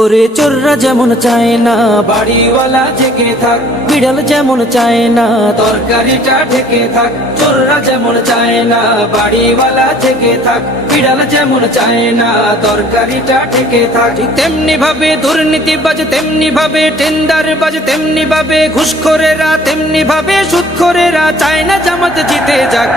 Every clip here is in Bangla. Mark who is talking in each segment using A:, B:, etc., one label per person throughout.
A: ওরে চোররা যেমন চায় না বাড়িওয়ালা জেগে থাক বিড়াল যেমন চায় না তরকারিটা ঢেকে থাক চোররা যেমন চায় না বাড়িওয়ালা থেকে থাক বিড়াল যেমন চায় না তরকারিটা ঢেকে থাক। তেমনি ভাবে দুর্নীতিবাজ তেমনি ভাবে টেন্ডার বাজ তেমনি ভাবে ঘুষখোরেরা তেমনি ভাবে সুদখোরেরা চায় না জামাত জিতে যাক।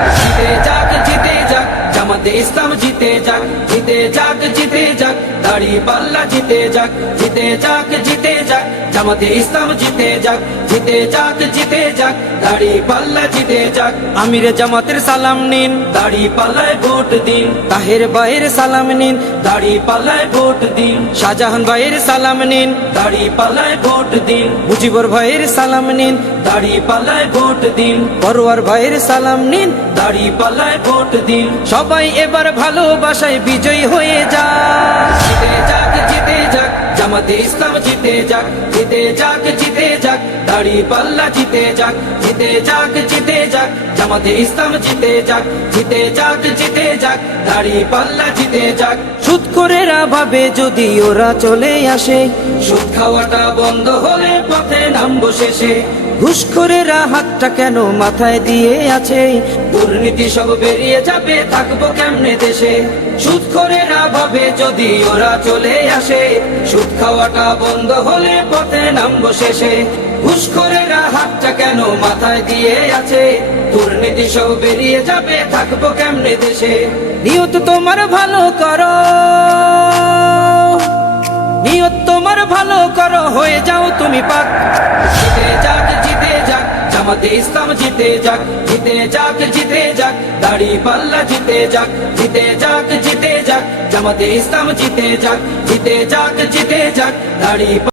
A: জামাতে ইসলাম জিতে যাক জিতে যাক জিতে যাক। দাড়ি পাল্লা জিতে যাক জিতে যাক জিতে যাক। জামাতে ইসলাম জিতে যাক জিতে যাক জিতে যাক। দাড়ি পাল্লা জিতে যাক। আমির জামাতের সালাম নিন, দাড়ি পাল্লায় ভোট দিন। তাহের ভাইয়ের সালাম নিন, দাড়ি পাল্লায় ভোট দিন। শাহজাহান ভাইয়ের সালাম নিন, দাড়ি পাল্লায় ভোট দিন। মুজিবর ভাইয়ের সালাম নিন, দাড়ি পাল্লায় ভোট দিন। পরোয়ার ভাইয়ের সালাম নিন, দাড়ি পাল্লায় ভোট দিন। সবাই এবার ভালোবাসায় বিজয়ী হয়ে জিতে যাক জিতে যাক জামাতে ইসলাম জিতে যাক জিতে যাক জিতে যাক দাড়ি পাল্লা জিতে যাক জিতে যাক জিতে যাক জামাতে ইসলাম জিতে যাক জিতে যাক জিতে যাক দাড়ি পাল্লা জিতে যাক সুদ করেরা ভাবে যদি ওরা চলে আসে সুদ খাওয়াটা বন্ধ হলে পথে নামবো শেষে। ঘুষখোরেরা হাতটা কেন মাথায় দিয়ে আছে? দুর্নীতি সব বেরিয়ে যাবে থাকব কেমনে দেশে? সুদখোরেরা ভাবে যদি ওরা চলে আসে সুদ খাওয়াটা বন্ধ হলে পথে নামবো শেষে। ঘুষখোরেরা হাতটা কেন মাথায় দিয়ে আছে? দুর্নীতি সব বেরিয়ে যাবে থাকব কেমনে দেশে? নিয়ত তোমার ভালো করো। হয়ে যাও তুমি পাক। জিতে যাক জিতে যাক, জামাতে ইসলাম জিতে যাক। জিতে যাক জিতে যাক, দাড়ি পাল্লা জিতে যাক। জিতে যাক জিতে যাক, জামাতে ইসলাম জিতে যাক। জিতে যাক জিতে যাক, দাড়ি